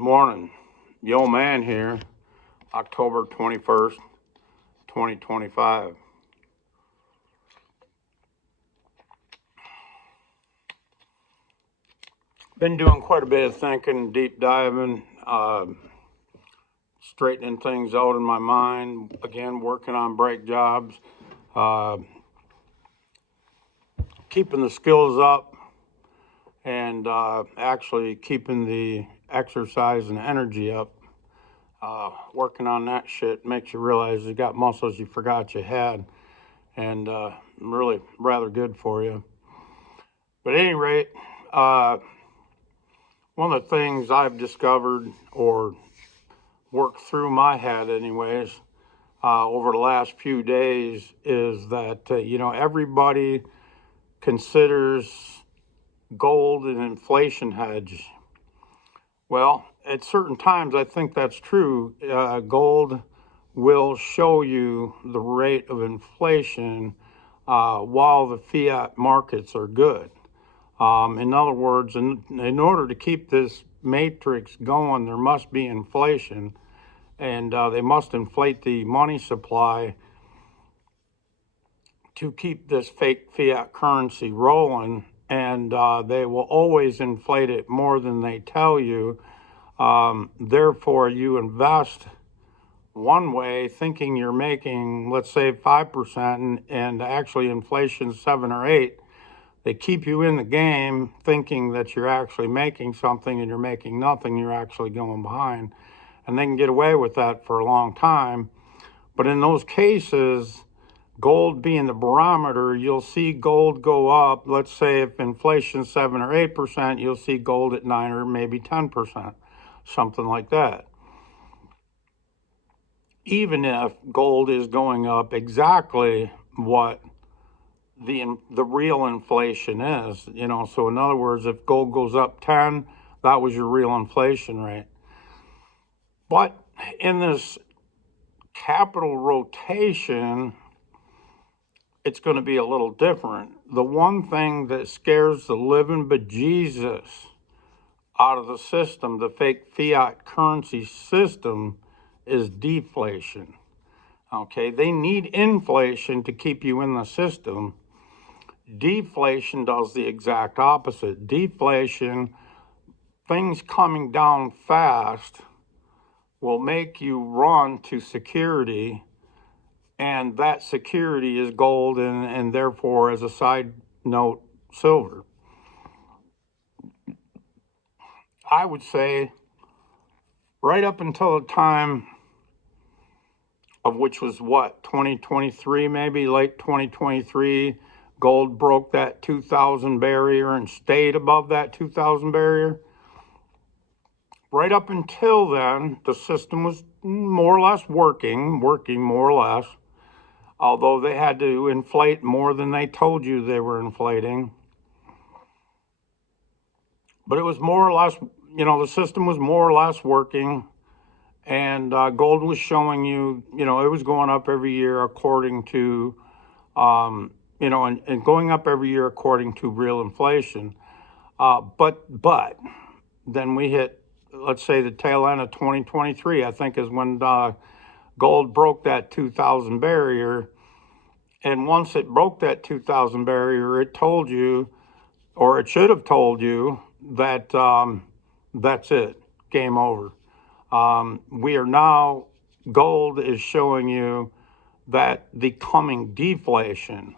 morning. The old man here, October 21st, 2025. Been doing quite a bit of thinking, deep diving, straightening things out in my mind. Again, working on break jobs, keeping the skills up, and actually keeping the exercise and energy up. Working on that shit makes you realize you got muscles you forgot you had, and really rather good for you. But at any rate, one of the things I've discovered or worked through my head anyways over the last few days is that, everybody considers gold an inflation hedge. Well, at certain times, I think that's true. Gold will show you the rate of inflation while the fiat markets are good. In other words, in order to keep this matrix going, there must be inflation, and they must inflate the money supply to keep this fake fiat currency rolling, and they will always inflate it more than they tell you. Therefore, you invest one way thinking you're making, let's say, 5%, and actually inflation's 7 or 8. They keep you in the game thinking that you're actually making something and you're making nothing, you're actually going behind. And they can get away with that for a long time. But in those cases, gold being the barometer, you'll see gold go up. Let's say if inflation's 7 or 8%, you'll see gold at 9 or maybe 10%, something like that. Even if gold is going up exactly what the real inflation is, so in other words, if gold goes up 10, that was your real inflation rate. But in this capital rotation, it's going to be a little different. The one thing that scares the living bejesus out of the system, the fake fiat currency system, is deflation. Okay, they need inflation to keep you in the system. Deflation does the exact opposite. Deflation, things coming down fast, will make you run to security, and that security is gold and therefore, as a side note, silver. I would say right up until the time of which was 2023, maybe late 2023, gold broke that 2,000 barrier and stayed above that 2,000 barrier. Right up until then, the system was more or less working more or less, although they had to inflate more than they told you they were inflating. But it was more or less, the system was more or less working, and gold was showing you, it was going up every year according to, and going up every year according to real inflation. But then we hit, let's say, the tail end of 2023, I think, is when gold broke that 2,000 barrier. And once it broke that 2,000 barrier, it told you, or it should have told you, that that's it, game over. We are now, gold is showing you that the coming deflation,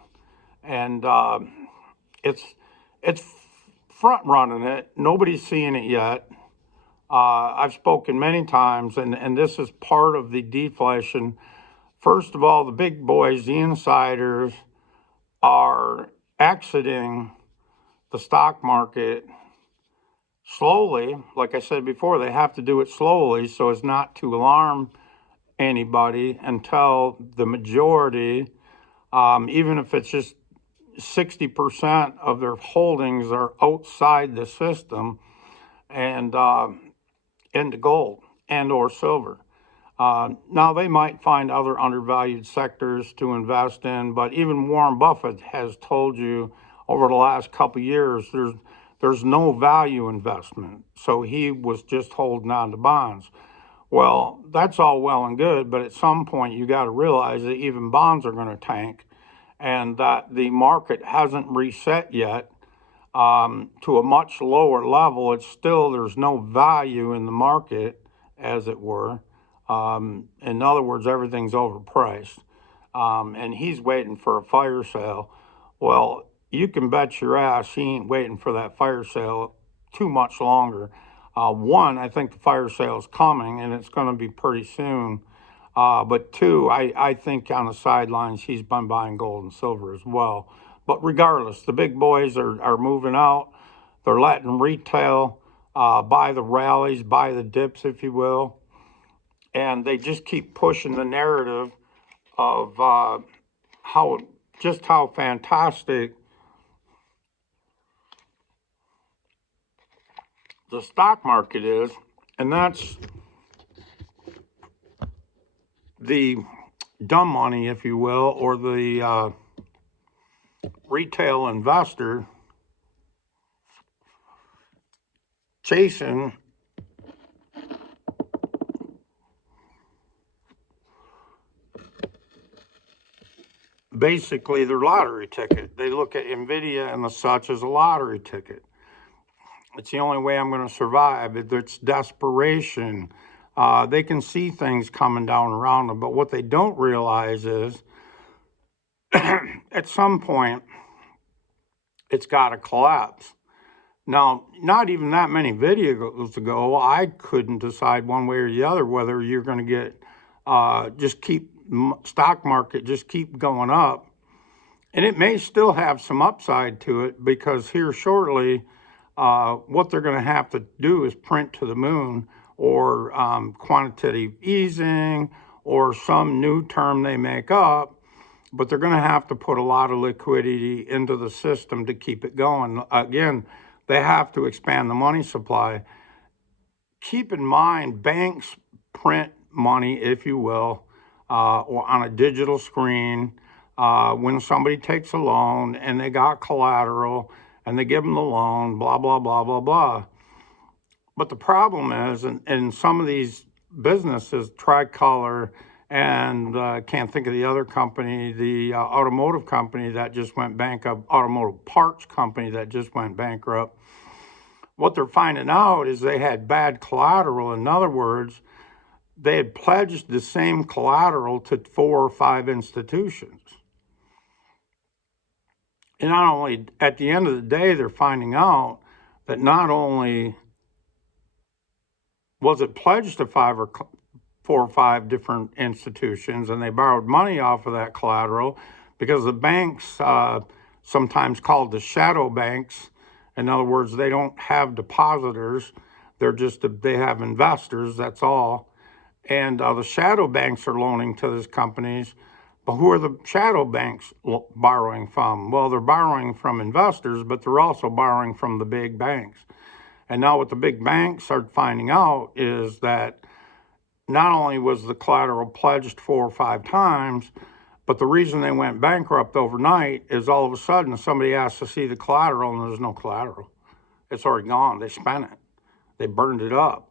and it's front running it. Nobody's seeing it yet. I've spoken many times, and this is part of the deflation. First of all, the big boys, the insiders, are exiting the stock market slowly. Like I said before, they have to do it slowly so as not to alarm anybody until the majority, even if it's just 60% of their holdings, are outside the system and into gold and or silver. Now, they might find other undervalued sectors to invest in, but even Warren Buffett has told you over the last couple of years, there's no value investment. So he was just holding on to bonds. Well, that's all well and good, but at some point you got to realize that even bonds are going to tank and that the market hasn't reset yet to a much lower level. It's still, there's no value in the market, as it were. In other words, everything's overpriced. And he's waiting for a fire sale. Well, you can bet your ass he ain't waiting for that fire sale too much longer. One, I think the fire sale is coming and it's going to be pretty soon. But two, I think on the sidelines he's been buying gold and silver as well. But regardless, the big boys are moving out. They're letting retail buy the rallies, buy the dips, if you will. And they just keep pushing the narrative of how fantastic the stock market is. And that's the dumb money, if you will, or the retail investor chasing basically their lottery ticket. They look at Nvidia and the such as a lottery ticket. It's the only way I'm going to survive. It's desperation. They can see things coming down around them, but what they don't realize is at some point it's got to collapse. Now, not even that many videos ago, I couldn't decide one way or the other whether you're going to get stock market just keep going up. And it may still have some upside to it because here shortly, what they're going to have to do is print to the moon or quantitative easing or some new term they make up. But they're going to have to put a lot of liquidity into the system to keep it going. Again, they have to expand the money supply. Keep in mind, banks print money, if you will, or on a digital screen. When somebody takes a loan and they got collateral and they give them the loan, blah, blah, blah, blah, blah. But the problem is, in some of these businesses, Tricolor, and can't think of the other company, the automotive company that just went bankrupt, automotive parts company that just went bankrupt. What they're finding out is they had bad collateral. In other words, they had pledged the same collateral to 4 or 5 institutions. And not only, at the end of the day, they're finding out that not only was it pledged to 4 or 5 different institutions, and they borrowed money off of that collateral because the banks, sometimes called the shadow banks, in other words, they don't have depositors, they have investors, that's all. And the shadow banks are loaning to these companies. But who are the shadow banks borrowing from? Well, they're borrowing from investors, but they're also borrowing from the big banks. And now what the big banks are finding out is that not only was the collateral pledged 4 or 5 times, but the reason they went bankrupt overnight is all of a sudden somebody asks to see the collateral and there's no collateral. It's already gone. They spent it. They burned it up.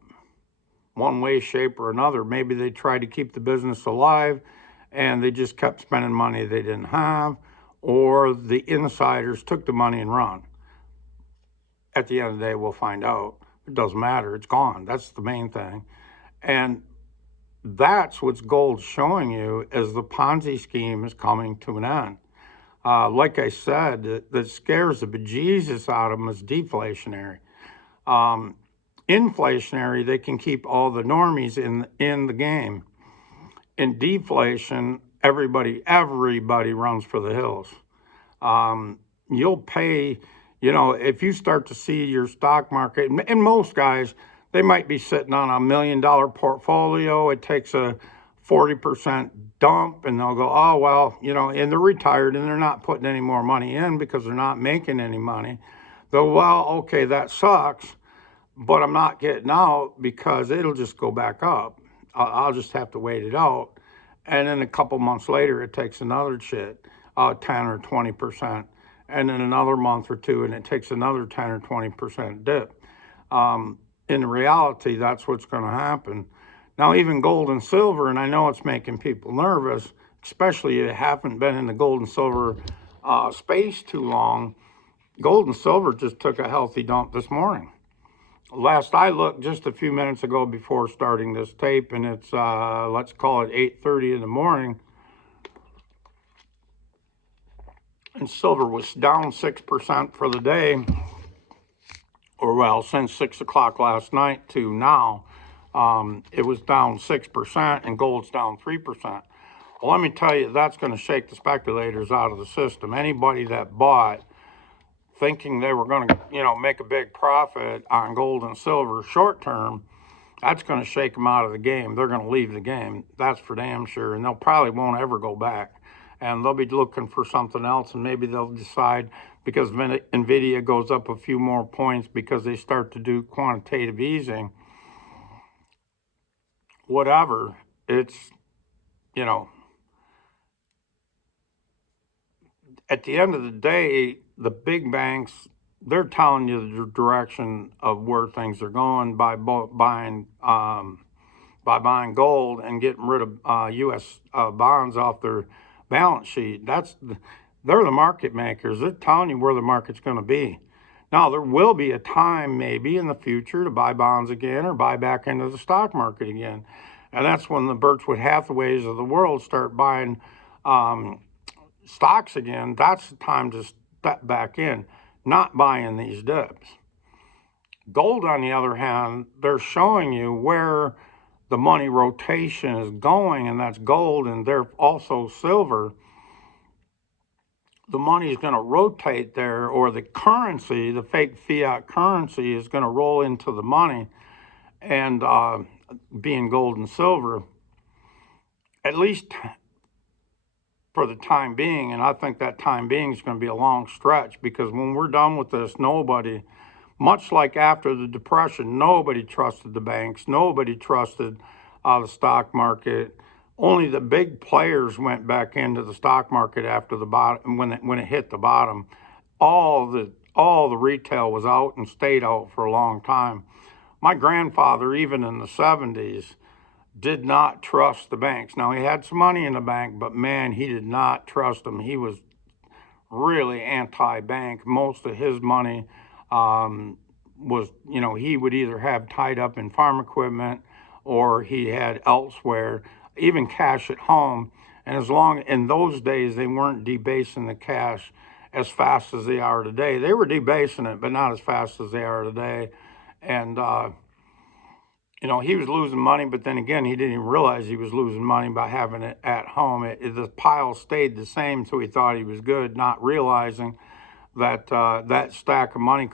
One way, shape, or another. Maybe they tried to keep the business alive and they just kept spending money they didn't have, or the insiders took the money and run. At the end of the day, we'll find out. It doesn't matter. It's gone. That's the main thing. And that's what's gold showing you as the Ponzi scheme is coming to an end. Like I said, that scares the bejesus out of them is deflationary. Inflationary, they can keep all the normies in the game. In deflation, everybody runs for the hills. You'll pay, if you start to see your stock market, and most guys, they might be sitting on $1 million portfolio. It takes a 40% dump and they'll go, oh, well, and they're retired and they're not putting any more money in because they're not making any money. They'll, well, okay, that sucks, but I'm not getting out because it'll just go back up. I'll just have to wait it out. And then a couple months later, it takes another 10 or 20%. and then another month or two, and it takes another 10 or 20% dip. In reality, that's what's going to happen. Now, even gold and silver, and I know it's making people nervous, especially if you haven't been in the gold and silver space too long. Gold and silver just took a healthy dump this morning. Last I looked just a few minutes ago before starting this tape, and it's, let's call it 8:30 in the morning, and silver was down 6% for the day, or well, since 6 o'clock last night to now. It was down 6%, and gold's down 3%. Well, let me tell you, that's going to shake the speculators out of the system. Anybody that bought thinking they were going to, make a big profit on gold and silver short term, that's going to shake them out of the game. They're going to leave the game. That's for damn sure. And they'll probably won't ever go back. And they'll be looking for something else. And maybe they'll decide, because NVIDIA goes up a few more points because they start to do quantitative easing, whatever. It's, at the end of the day, the big banks, they're telling you the direction of where things are going by buying gold and getting rid of U.S. Bonds off their balance sheet. They're the market makers. They're telling you where the market's going to be. Now, there will be a time maybe in the future to buy bonds again or buy back into the stock market again. And that's when the Berkshire Hathaways of the world start buying stocks again. That's the time to step back in, not buying these dips. Gold, on the other hand, they're showing you where the money rotation is going, and that's gold, and they're also silver. The money is going to rotate there, or the currency, the fake fiat currency, is going to roll into the money, and being gold and silver, at least for the time being. And I think that time being is going to be a long stretch, because when we're done with this, nobody, much like after the Depression, nobody trusted the banks, nobody trusted the stock market. Only the big players went back into the stock market after the bottom, when it hit the bottom. All the retail was out and stayed out for a long time. My grandfather, even in the 70s, did not trust the banks. Now, he had some money in the bank, but man, he did not trust them. He was really anti-bank. Most of his money was, he would either have tied up in farm equipment, or he had elsewhere, even cash at home. And as long, in those days, they weren't debasing the cash as fast as they are today. They were debasing it, but not as fast as they are today. And, he was losing money, but then again, he didn't even realize he was losing money by having it at home. The pile stayed the same, so he thought he was good, not realizing that that stack of money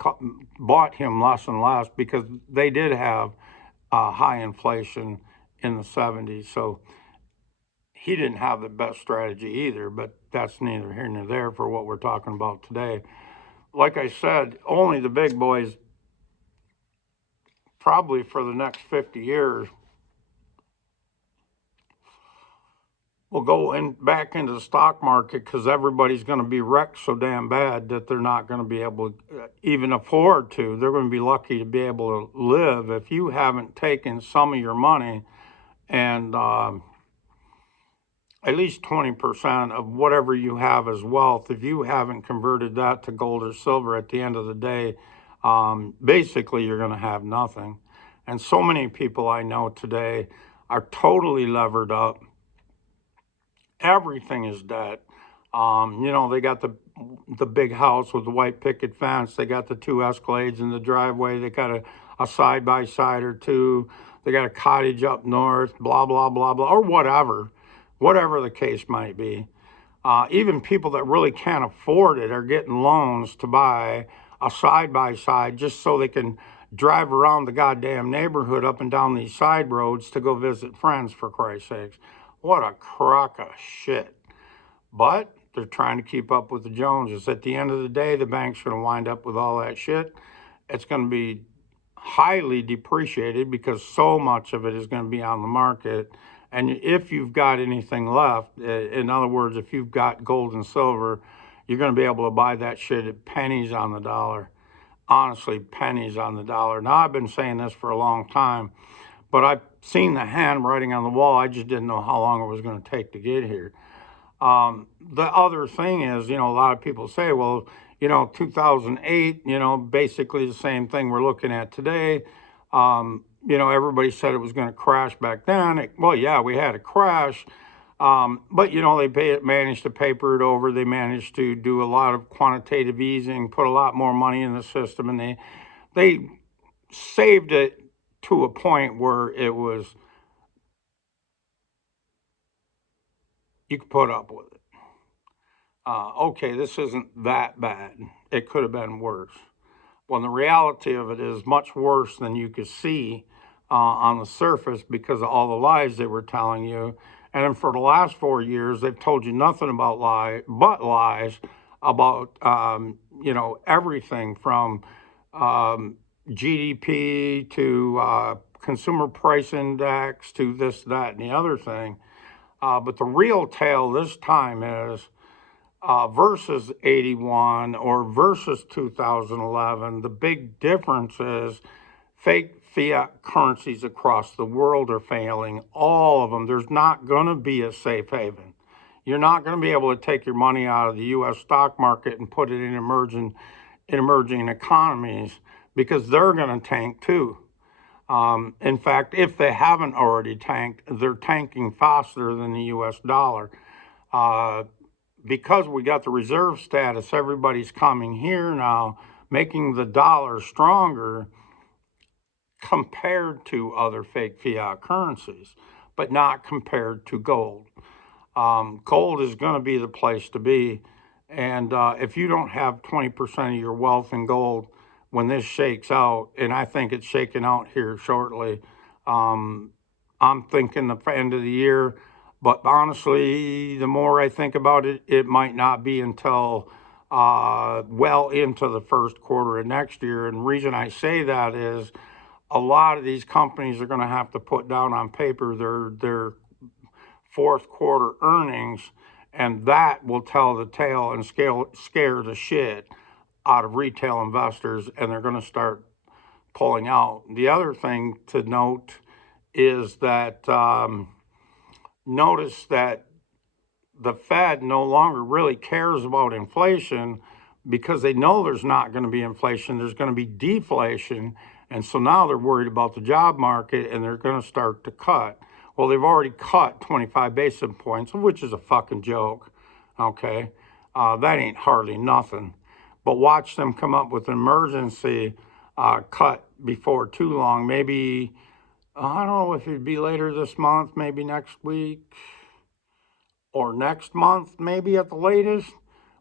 bought him less and less, because they did have high inflation in the 70s. So he didn't have the best strategy either, but that's neither here nor there for what we're talking about today. Like I said, only the big boys, probably for the next 50 years, will go back into the stock market, because everybody's going to be wrecked so damn bad that they're not going to be able to even afford to. They're going to be lucky to be able to live. If you haven't taken some of your money and at least 20% of whatever you have as wealth, if you haven't converted that to gold or silver, at the end of the day, basically you're going to have nothing. And so many people I know today are totally levered up. Everything is debt. They got the big house with the white picket fence. They got the 2 Escalades in the driveway. They got a side-by-side or two. They got a cottage up north, blah, blah, blah, blah, or whatever the case might be. Even people that really can't afford it are getting loans to buy a side-by-side just so they can drive around the goddamn neighborhood up and down these side roads to go visit friends, for Christ's sakes. What a crock of shit. But they're trying to keep up with the Joneses. At the end of the day, the bank's going to wind up with all that shit. It's going to be highly depreciated, because so much of it is going to be on the market. And if you've got anything left, in other words, if you've got gold and silver, you're going to be able to buy that shit at pennies on the dollar. Honestly, pennies on the dollar. Now, I've been saying this for a long time, but I've seen the handwriting on the wall. I just didn't know how long it was going to take to get here. The other thing is, a lot of people say, well, 2008, basically the same thing we're looking at today. Everybody said it was going to crash back then. Well, yeah, we had a crash. But they managed to paper it over. They managed to do a lot of quantitative easing, put a lot more money in the system, and they saved it to a point where it was, you could put up with it. Okay, this isn't that bad. It could have been worse. Well, the reality of it is much worse than you could see on the surface because of all the lies they were telling you. And then for the last 4 years, they've told you nothing about lies about, everything from GDP to consumer price index to this, that, and the other thing. But the real tale this time is versus 81 or versus 2011, the big difference is fake fiat currencies across the world are failing. All of them. There's not going to be a safe haven. You're not going to be able to take your money out of the U.S. stock market and put it in emerging economies because they're going to tank too. In fact, if they haven't already tanked, they're tanking faster than the U.S. dollar. Because we got the reserve status, everybody's coming here now, making the dollar stronger compared to other fake fiat currencies, but not compared to gold. Gold is going to be the place to be. And if you don't have 20% of your wealth in gold when this shakes out, and I think it's shaking out here shortly, I'm thinking the end of the year. But honestly, the more I think about it, it might not be until well into the first quarter of next year. And the reason I say that is a lot of these companies are going to have to put down on paper their fourth quarter earnings, and that will tell the tale and scare the shit out of retail investors, and they're going to start pulling out. The other thing to note is that notice that the Fed no longer really cares about inflation because they know there's not going to be inflation, there's going to be deflation. And so now they're worried about the job market and they're going to start to cut. Well, they've already cut 25 basis points, which is a fucking joke. Okay. That ain't hardly nothing. But watch them come up with an emergency cut before too long. Maybe, I don't know if it'd be later this month, maybe next week or next month, maybe at the latest.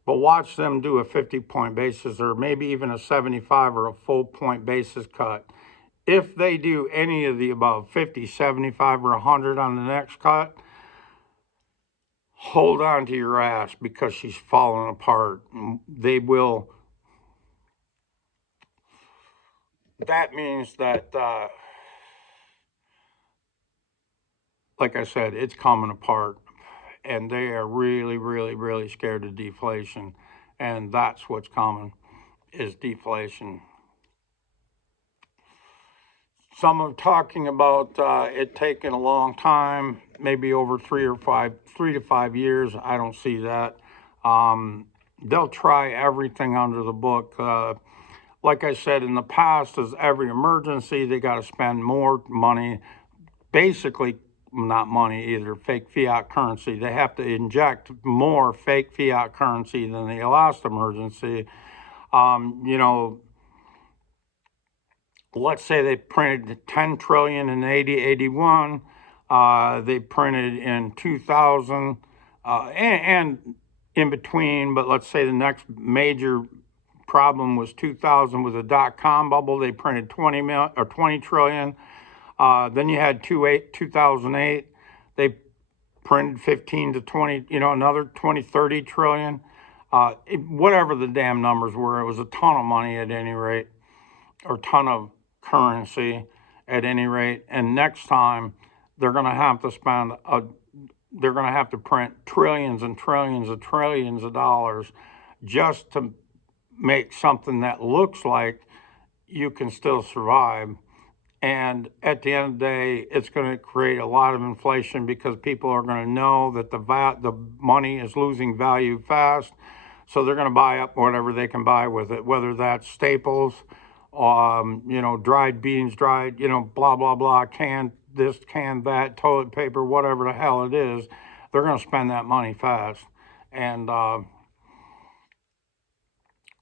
But watch them do a 50-point basis or maybe even a 75 or a full point basis cut. If they do any of the above, 50, 75, or 100 on the next cut, hold on to your ass because she's falling apart. They will. That means that, like I said, it's coming apart. And they are really, really, really scared of deflation. And that's what's coming, is deflation. Some are talking about it taking a long time, maybe over 3 to 5 years. I don't see that. They'll try everything under the book. Like I said, in the past, as every emergency, they got to spend more money, basically not money either, fake fiat currency. They have to inject more fake fiat currency than the last emergency. Let's say they printed 10 trillion in 81. They printed in 2000 and in between, but let's say the next major problem was 2000 with the dot-com bubble. They printed 20 trillion. Then you had 2008. They printed 15 to 20, another 20, 30 trillion. Whatever the damn numbers were, it was a ton of money at any rate, or ton of currency at any rate. And next time they're going to have to they're going to have to print trillions and trillions of dollars. just to make something that looks like you can still survive. And at the end of the day, it's going to create a lot of inflation because people are going to know that the money is losing value fast. So they're going to buy up whatever they can buy with it, whether that's staples, dried beans, dried, blah, blah, blah, canned this, canned that, toilet paper, whatever the hell it is. They're going to spend that money fast. And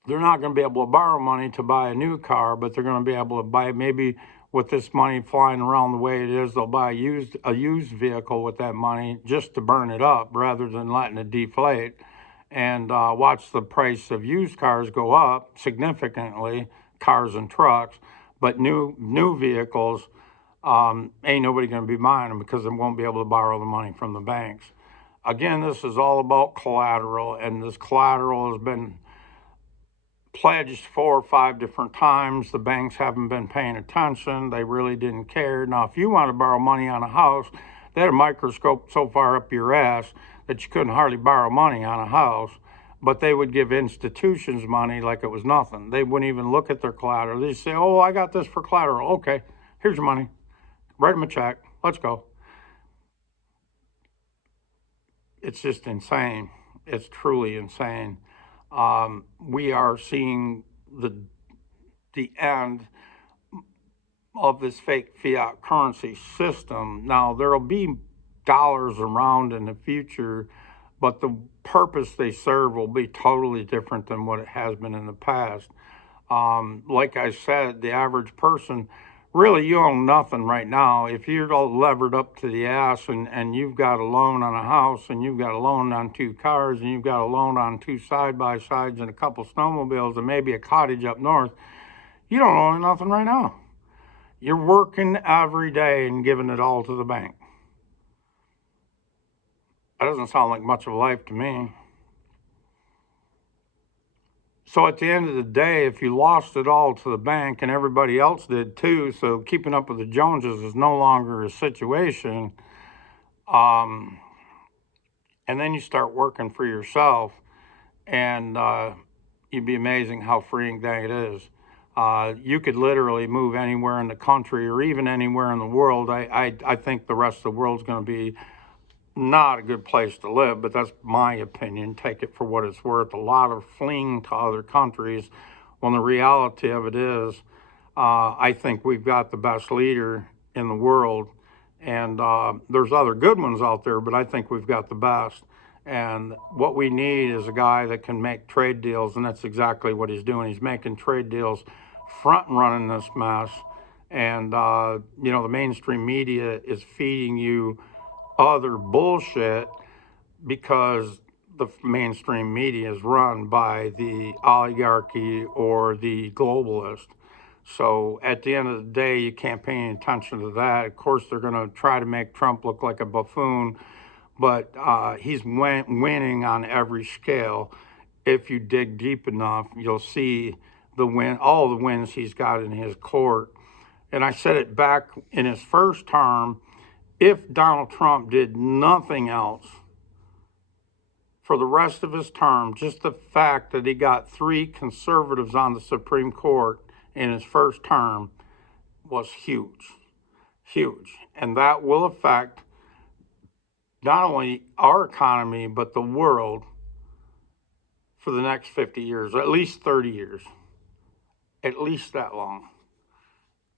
they're not going to be able to borrow money to buy a new car, but they're going to be able to buy, maybe with this money flying around the way it is, they'll buy a used vehicle with that money just to burn it up rather than letting it deflate, and watch the price of used cars go up significantly, cars and trucks, but new vehicles, ain't nobody going to be buying them because they won't be able to borrow the money from the banks. Again, this is all about collateral, and this collateral has been pledged 4 or 5 different times. The banks haven't been paying attention. They really didn't care. Now, if you want to borrow money on a house, they had a microscope so far up your ass that you couldn't hardly borrow money on a house, but they would give institutions money like it was nothing. They wouldn't even look at their collateral. They'd say, oh, I got this for collateral. Okay, here's your money. Write them a check. Let's go. It's just insane. It's truly insane. We are seeing the end of this fake fiat currency system. Now, there'll be dollars around in the future, but the purpose they serve will be totally different than what it has been in the past. Like I said, the average person, really, you own nothing right now. If you're all levered up to the ass and you've got a loan on a house and you've got a loan on 2 cars and you've got a loan on 2 side-by-sides and a couple snowmobiles and maybe a cottage up north, you don't own nothing right now. You're working every day and giving it all to the bank. That doesn't sound like much of a life to me. So at the end of the day, if you lost it all to the bank, and everybody else did too, so keeping up with the Joneses is no longer a situation, and then you start working for yourself, and you'd be amazing how freeing that it is. You could literally move anywhere in the country or even anywhere in the world. I think the rest of the world's going to be not a good place to live, but that's my opinion. Take it for what it's worth. A lot of fleeing to other countries, when the reality of it is, I think we've got the best leader in the world, and there's other good ones out there, but I think we've got the best. And what we need is a guy that can make trade deals, and that's exactly what he's doing. He's making trade deals, front running this mess, and the mainstream media is feeding you other bullshit because the mainstream media is run by the oligarchy or the globalist. So at the end of the day, you can't pay any attention to that. Of course, they're going to try to make Trump look like a buffoon, but he's winning on every scale. If you dig deep enough, you'll see all the wins he's got in his court. And I said it back in his first term. If Donald Trump did nothing else for the rest of his term, just the fact that he got 3 conservatives on the Supreme Court in his first term was huge, huge. And that will affect not only our economy, but the world for the next 50 years, at least 30 years, at least that long.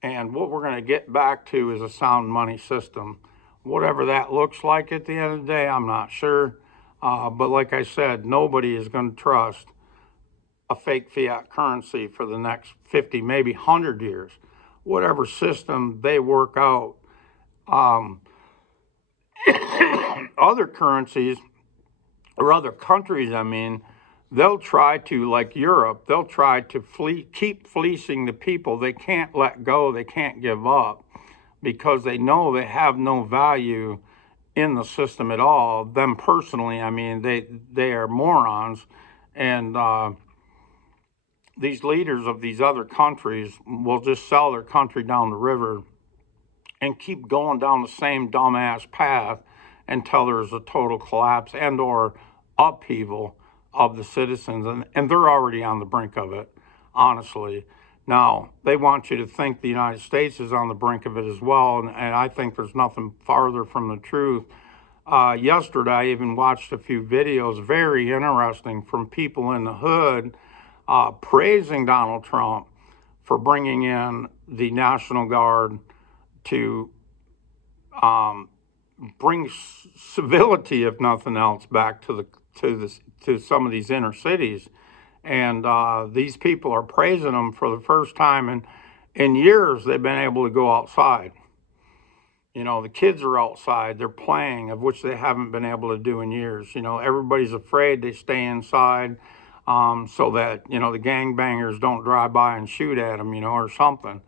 And what we're going to get back to is a sound money system. Whatever that looks like at the end of the day, I'm not sure. But like I said, nobody is going to trust a fake fiat currency for the next 50, maybe 100 years. Whatever system they work out. Other currencies, or other countries, they'll try to, like Europe, they'll try to keep fleecing the people. They can't let go, they can't give up, because they know they have no value in the system at all. Them personally, they are morons. And these leaders of these other countries will just sell their country down the river and keep going down the same dumbass path until there's a total collapse and or upheaval of the citizens, and they're already on the brink of it, honestly. Now, they want you to think the United States is on the brink of it as well, and I think there's nothing farther from the truth. Yesterday, I even watched a few videos, very interesting, from people in the hood praising Donald Trump for bringing in the National Guard to bring civility, if nothing else, back to some of these inner cities. And these people are praising them for the first time in years. They've been able to go outside. You know, the kids are outside, they're playing, of which they haven't been able to do in years. You know, everybody's afraid, they stay inside so that, you know, the gangbangers don't drive by and shoot at them, you know, or something.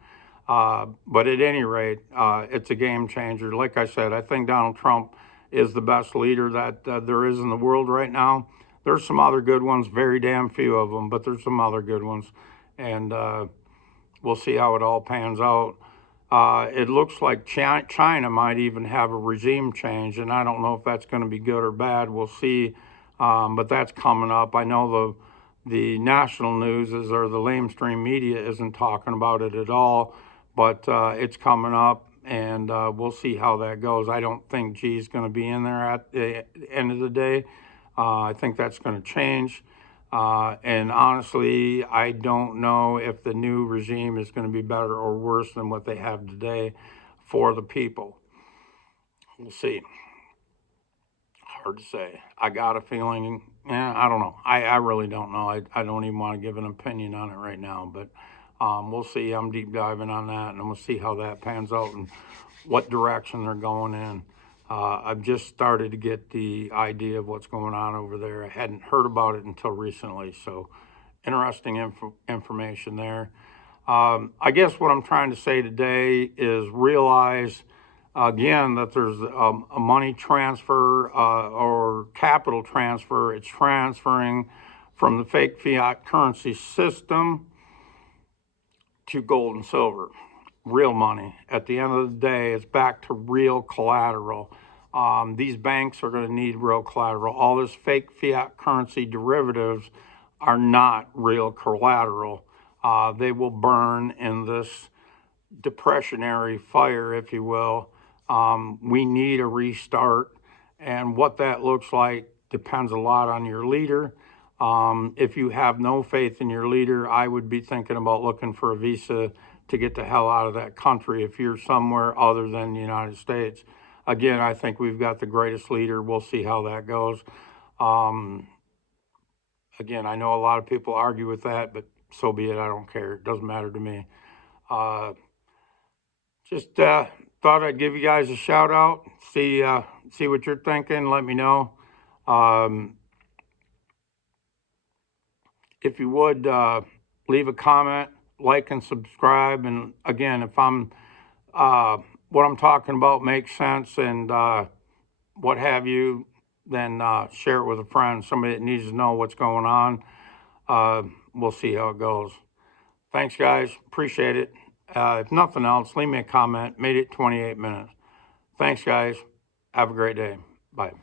But at any rate, it's a game changer. Like I said, I think Donald Trump is the best leader that there is in the world right now. There's some other good ones, very damn few of them, but there's some other good ones. And we'll see how it all pans out. It looks like China might even have a regime change, and I don't know if that's going to be good or bad. We'll see, but that's coming up. I know the national news or the lamestream media isn't talking about it at all, but it's coming up, and we'll see how that goes. I don't think Xi's going to be in there at the end of the day. I think that's going to change. And honestly, I don't know if the new regime is going to be better or worse than what they have today for the people. We'll see. Hard to say. I got a feeling, I don't know. I really don't know. I don't even want to give an opinion on it right now, but we'll see. I'm deep diving on that, and we'll see how that pans out and what direction they're going in. I've just started to get the idea of what's going on over there. I hadn't heard about it until recently, so interesting information there. I guess what I'm trying to say today is realize, again, that there's a money transfer or capital transfer. It's transferring from the fake fiat currency system to gold and silver. Real money. At the end of the day, it's back to real collateral. These banks are going to need real collateral. All this fake fiat currency derivatives are not real collateral. They will burn in this depressionary fire, if you will. We need a restart, and what that looks like depends a lot on your leader. If you have no faith in your leader, I would be thinking about looking for a visa to get the hell out of that country if you're somewhere other than the United States. Again, I think we've got the greatest leader. We'll see how that goes. Again, I know a lot of people argue with that, but so be it. I don't care. It doesn't matter to me. Just thought I'd give you guys a shout out. See what you're thinking. Let me know. If you would, leave a comment, like and subscribe. And again, if what I'm talking about makes sense and what have you, then share it with a friend, somebody that needs to know what's going on. We'll see how it goes. Thanks, guys. Appreciate it. If nothing else, leave me a comment. Made it 28 minutes. Thanks, guys. Have a great day. Bye.